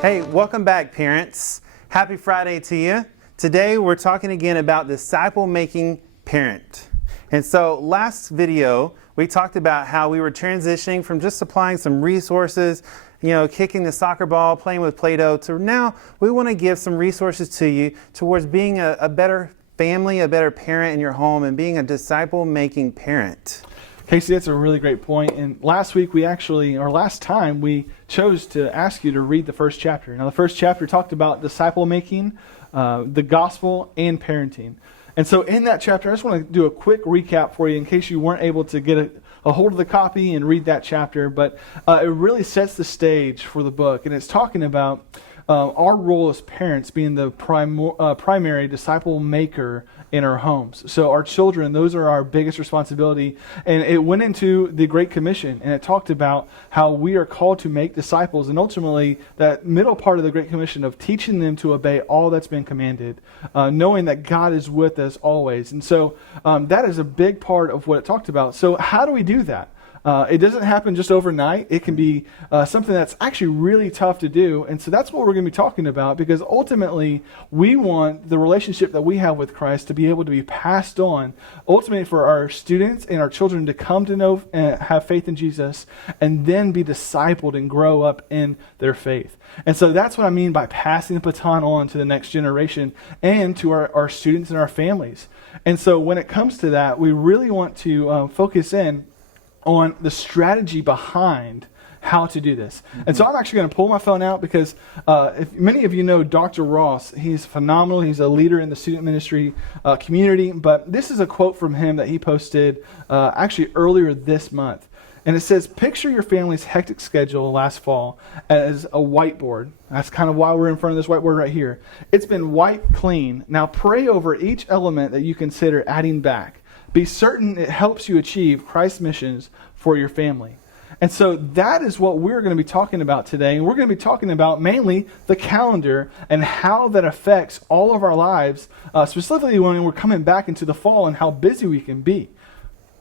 Hey, welcome back, parents. Happy Friday to you. Today we're talking again about disciple-making parent. And so last video, we talked about how we were transitioning from just supplying some resources, kicking the soccer ball, playing with Play-Doh, to now we want to give some resources to you towards being a better family, a better parent in your home, and being a disciple-making parent. Casey, that's a really great point. And last time, we chose to ask you to read the first chapter. Now, the first chapter talked about disciple making, the gospel, and parenting. And so in that chapter, I just want to do a quick recap for you in case you weren't able to get a hold of the copy and read that chapter. But it really sets the stage for the book. And it's talking about our role as parents being the primary disciple maker in our homes. So our children, those are our biggest responsibility. And it went into the Great Commission, and it talked about how we are called to make disciples, and ultimately that middle part of the Great Commission of teaching them to obey all that's been commanded, knowing that God is with us always. And so that is a big part of what it talked about. So how do we do that? It doesn't happen just overnight. It can be something that's actually really tough to do. And so that's what we're going to be talking about, because ultimately we want the relationship that we have with Christ to be able to be passed on, ultimately for our students and our children to come to know and have faith in Jesus, and then be discipled and grow up in their faith. And so that's what I mean by passing the baton on to the next generation and to our students and our families. And so when it comes to that, we really want to focus in on the strategy behind how to do this. And so I'm actually going to pull my phone out because if many of you know Dr. Ross, he's phenomenal. He's a leader in the student ministry community. But this is a quote from him that he posted actually earlier this month. And it says, "Picture your family's hectic schedule last fall as a whiteboard." That's kind of why we're in front of this whiteboard right here. "It's been wiped clean. Now pray over each element that you consider adding back. Be certain it helps you achieve Christ's missions for your family." And so that is what we're going to be talking about today. And we're going to be talking about mainly the calendar and how that affects all of our lives, specifically when we're coming back into the fall and how busy we can be.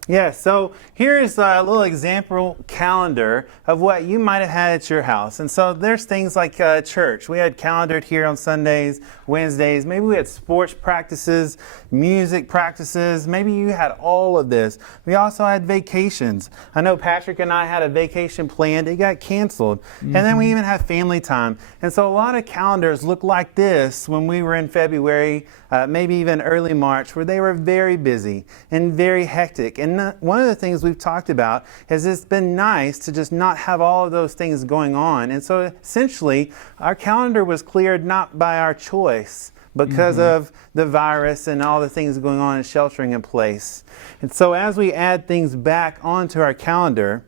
Yeah, so here's a little example calendar of what you might have had at your house. And so there's things like church. We had calendared here on Sundays, Wednesdays. Maybe we had sports practices, music practices. Maybe you had all of this. We also had vacations. I know Patrick and I had a vacation planned. It got canceled. Mm-hmm. And then we even have family time. And so a lot of calendars look like this when we were in February, maybe even early March, where they were very busy and very hectic. And one of the things we've talked about is it's been nice to just not have all of those things going on. And so essentially, our calendar was cleared not by our choice, because of the virus and all the things going on and sheltering in place. And so as we add things back onto our calendar,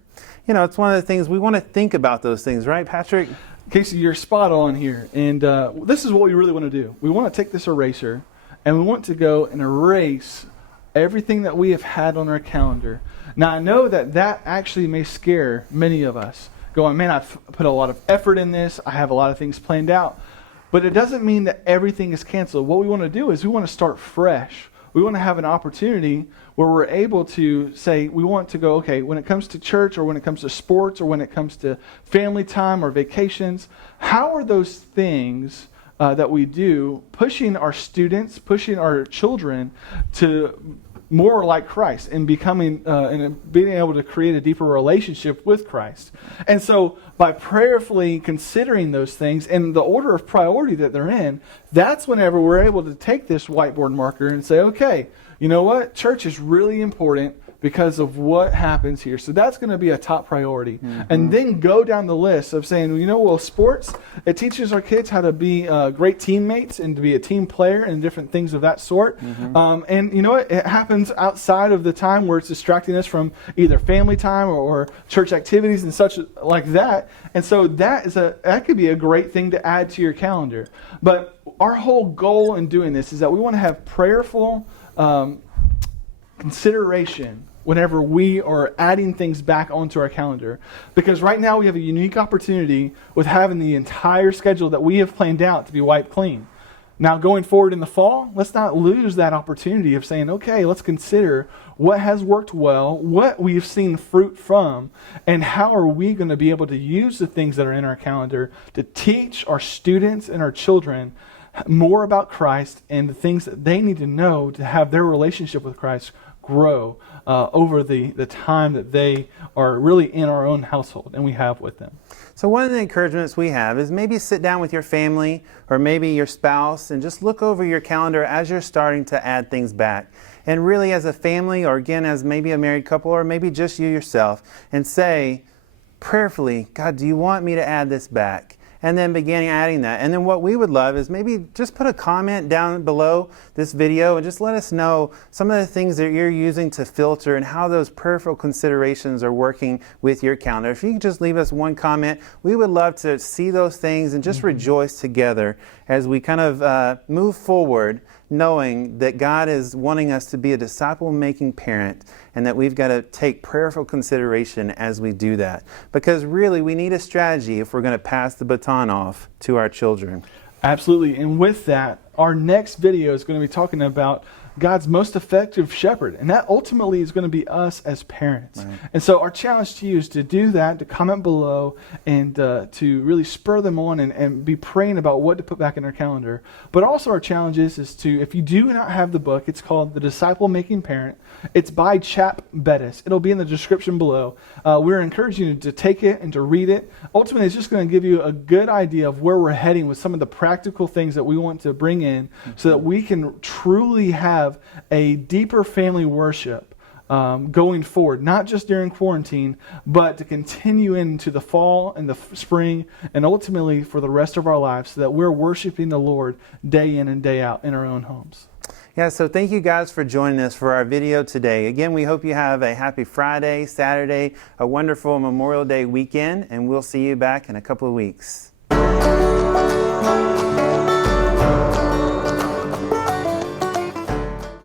it's one of the things we want to think about those things, right, Patrick? Casey, you're spot on here. And this is what we really want to do. We want to take this eraser and we want to go and erase everything that we have had on our calendar. Now, I know that actually may scare many of us, going, man, I've put a lot of effort in this. I have a lot of things planned out. But it doesn't mean that everything is canceled. What we want to do is we want to start fresh. We want to have an opportunity where we're able to say, we want to go, okay, when it comes to church or when it comes to sports or when it comes to family time or vacations, how are those things that we do pushing our students, pushing our children to more like Christ and becoming and being able to create a deeper relationship with Christ. And so by prayerfully considering those things in the order of priority that they're in, that's whenever we're able to take this whiteboard marker and say, okay, you know what? Church is really important because of what happens here. So that's going to be a top priority. Mm-hmm. And then go down the list of saying, sports, it teaches our kids how to be great teammates and to be a team player and different things of that sort. Mm-hmm. And you know what? It happens outside of the time where it's distracting us from either family time or church activities and such like that. And so that could be a great thing to add to your calendar. But our whole goal in doing this is that we want to have prayerful consideration whenever we are adding things back onto our calendar. Because right now we have a unique opportunity with having the entire schedule that we have planned out to be wiped clean. Now, going forward in the fall, let's not lose that opportunity of saying, okay, let's consider what has worked well, what we've seen fruit from, and how are we going to be able to use the things that are in our calendar to teach our students and our children more about Christ and the things that they need to know to have their relationship with Christ grow over the time that they are really in our own household and we have with them. So one of the encouragements we have is maybe sit down with your family or maybe your spouse and just look over your calendar as you're starting to add things back. And really as a family, or again as maybe a married couple, or maybe just you yourself, and say prayerfully, God, do you want me to add this back? And then begin adding that. And then what we would love is maybe just put a comment down below this video and just let us know some of the things that you're using to filter and how those prayerful considerations are working with your calendar. If you could just leave us one comment, we would love to see those things and just rejoice together as we kind of move forward, knowing that God is wanting us to be a disciple-making parent and that we've got to take prayerful consideration as we do that. Because really, we need a strategy if we're going to pass the baton off to our children. Absolutely. And with that, our next video is going to be talking about God's most effective shepherd. And that ultimately is going to be us as parents. Right. And so our challenge to you is to do that, to comment below and to really spur them on and be praying about what to put back in our calendar. But also our challenge is to, if you do not have the book, it's called The Disciple Making Parent. It's by Chap Bettis. It'll be in the description below. We're encouraging you to take it and to read it. Ultimately, it's just going to give you a good idea of where we're heading with some of the practical things that we want to bring in so that we can truly have a deeper family worship going forward, not just during quarantine, but to continue into the fall and the spring and ultimately for the rest of our lives so that we're worshiping the Lord day in and day out in our own homes. Yeah, so thank you guys for joining us for our video today. Again, we hope you have a happy Friday, Saturday, a wonderful Memorial Day weekend, and we'll see you back in a couple of weeks.